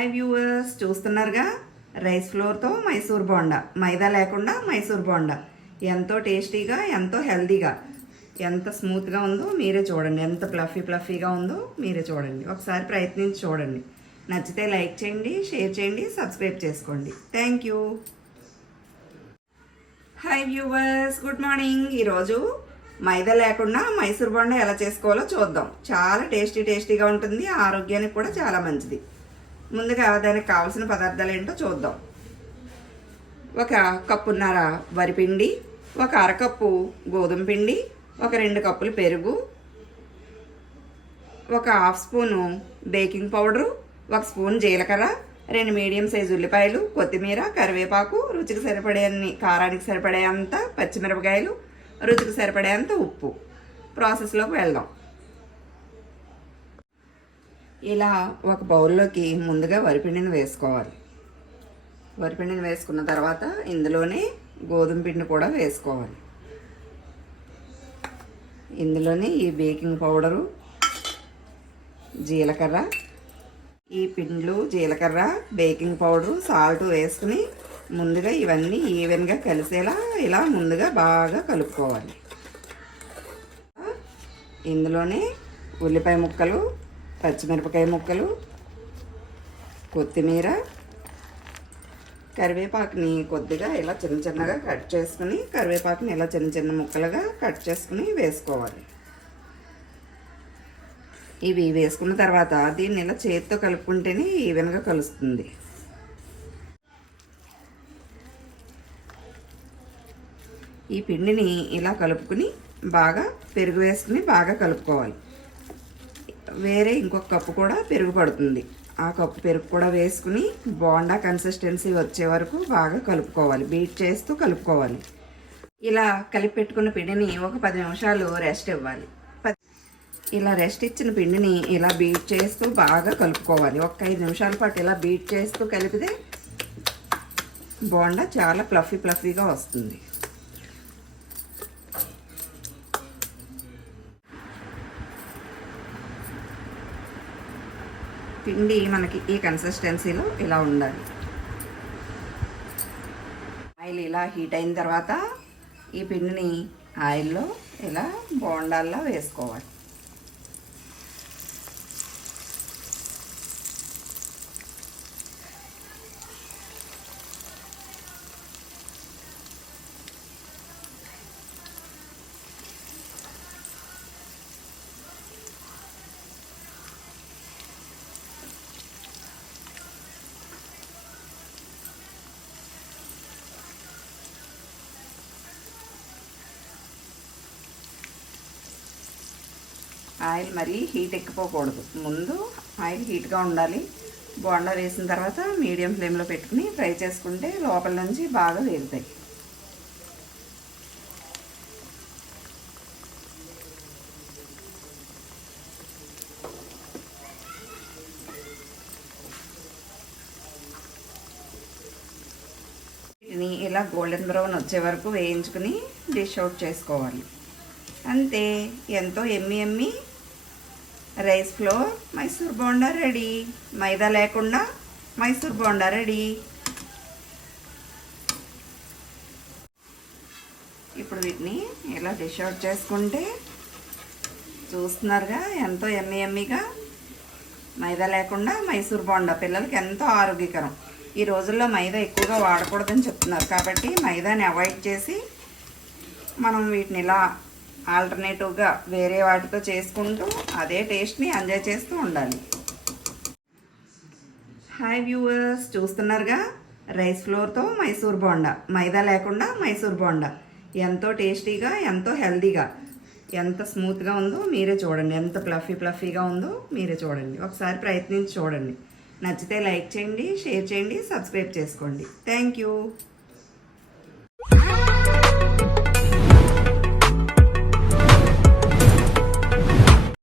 Hi viewers చూస్తున్నారుగా? Rice ఫ్లోర్తో మైసూర్ బోండా. మైదా లేకుండా మైసూర్ బోండా. ఎంతో టేస్టీగా ఎంతో హెల్దీగా. ఎంత స్మూత్గా ఉందో మీరే చూడండి. ఎంత ప్లఫీ ప్లఫీగా ఉందో మీరే చూడండి. ఒకసారి ప్రయత్నించి చూడండి. నచ్చితే లైక్ చేయండి షేర్ చేయండి సబ్స్క్రైబ్ చేసుకోండి. Thank you. Hi viewers good morning. ఈరోజు మైదా లేకుండా మైసూర్ బొండ ఎలా చేసుకోవాలో చూద్దాం. చాలా టేస్టీ టేస్టీగా ఉంటుంది. ఆరోగ్యానికి కూడా చాలా మంచిది. ముందుగా దానికి కావాల్సిన పదార్థాలు ఏంటో చూద్దాం. ఒక కప్పున్నర వరిపిండి ఒక అరకప్పు గోధుమ పిండి ఒక రెండు కప్పులు పెరుగు ఒక హాఫ్ స్పూను బేకింగ్ పౌడరు ఒక స్పూన్ జీలకర్ర రెండు మీడియం సైజు ఉల్లిపాయలు కొత్తిమీర కరివేపాకు రుచికి సరిపడే అన్ని కారానికి సరిపడే అంత పచ్చిమిరపకాయలు రుచికి సరిపడే అంత ఉప్పు. ప్రాసెస్లోకి వెళ్దాం. ఇలా ఒక బౌల్లోకి ముందుగా వరిపిండిని వేసుకోవాలి. వరిపిండిని వేసుకున్న తర్వాత ఇందులోనే గోధుమ పిండి కూడా వేసుకోవాలి. ఇందులోనే ఈ బేకింగ్ పౌడరు జీలకర్ర ఈ పిండ్లు జీలకర్ర బేకింగ్ పౌడరు సాల్ట్ వేసుకుని ముందుగా ఇవన్నీ ఈవెన్గా కలిసేలా ఇలా ముందుగా బాగా కలుపుకోవాలి. ఇందులోనే ఉల్లిపాయ ముక్కలు పచ్చిమిరపకాయ ముక్కలు కొత్తిమీర కరివేపాకుని కొద్దిగా ఇలా చిన్న చిన్నగా కట్ చేసుకుని కరివేపాకుని ఇలా చిన్న చిన్న ముక్కలుగా కట్ చేసుకుని వేసుకోవాలి. ఇవి వేసుకున్న తర్వాత దీన్ని ఇలా చేతితో కలుపుకుంటేనే ఈవెన్గా కలుస్తుంది. ఈ పిండిని ఇలా కలుపుకుని బాగా పెరుగు వేసుకుని బాగా కలుపుకోవాలి. వేరే ఇంకొక కప్పు కూడా పెరుగు పడుతుంది ఆ కప్పు పెరుగు కూడా వేసుకుని బోండా కన్సిస్టెన్సీ వచ్చే వరకు బాగా కలుపుకోవాలి. బీట్ చేస్తూ కలుపుకోవాలి. ఇలా కలిపి పెట్టుకున్న పిండిని ఒక పది నిమిషాలు రెస్ట్ ఇవ్వాలి. ప- ఇలా రెస్ట్ ఇచ్చిన పిండిని ఇలా బీట్ చేస్తూ బాగా కలుపుకోవాలి. ఒక ఐదు నిమిషాల పాటు ఇలా బీట్ చేస్తూ కలిపితే బోండా చాలా ప్లఫీ ప్లఫీగా వస్తుంది. పిండి మనకి ఈ కన్సిస్టెన్సీలో ఇలా ఉండాలి. ఆయిల్ ఇలా హీట్ అయిన తర్వాత ఈ పిండిని ఆయిల్లో ఇలా బోండాల్లో వేసుకోవాలి. ఆయిల్ మరీ హీట్ ఎక్కిపోకూడదు. ముందు ఆయిల్ హీట్గా ఉండాలి. బోండా వేసిన తర్వాత మీడియం ఫ్లేమ్లో పెట్టుకుని ఫ్రై చేసుకుంటే లోపల నుంచి బాగా వేగుతాయి. వీటిని ఇలా గోల్డెన్ బ్రౌన్ వచ్చే వరకు వేయించుకుని డిష్ అవుట్ చేసుకోవాలి. అంతే. ఎంతో ఎమ్మి ఎమ్మి rice flour Mysore bonda ready. మైదా లేకుండా మైసూర్ బోండా రెడీ. ఇప్పుడు వీటిని ఇలా డిష్ అవుట్ చేసుకుంటే చూస్తున్నారుగా ఎంతో ఎమ్మి ఎమ్మిగా మైదా లేకుండా మైసూర్ బోండా. పిల్లలకి ఎంతో ఆరోగ్యకరం. ఈ రోజుల్లో మైదా ఎక్కువగా వాడకూడదని చెప్తున్నారు. కాబట్టి మైదాని అవాయిడ్ చేసి మనం వీటిని ఇలా ఆల్టర్నేటివ్గా వేరే వాటితో చేసుకుంటూ అదే టేస్ట్ని ఎంజాయ్ చేస్తూ ఉండాలి. హాయ్ వ్యూవర్స్ చూస్తున్నారుగా? రైస్ ఫ్లోర్తో మైసూర్ బోండా. మైదా లేకుండా మైసూర్ బోండా. ఎంతో టేస్టీగా ఎంతో హెల్దీగా. ఎంత స్మూత్గా ఉందో మీరే చూడండి. ఎంత ప్లఫీ ప్లఫీగా ఉందో మీరే చూడండి. ఒకసారి ప్రయత్నించి చూడండి. నచ్చితే లైక్ చేయండి షేర్ చేయండి సబ్స్క్రైబ్ చేసుకోండి. Thank you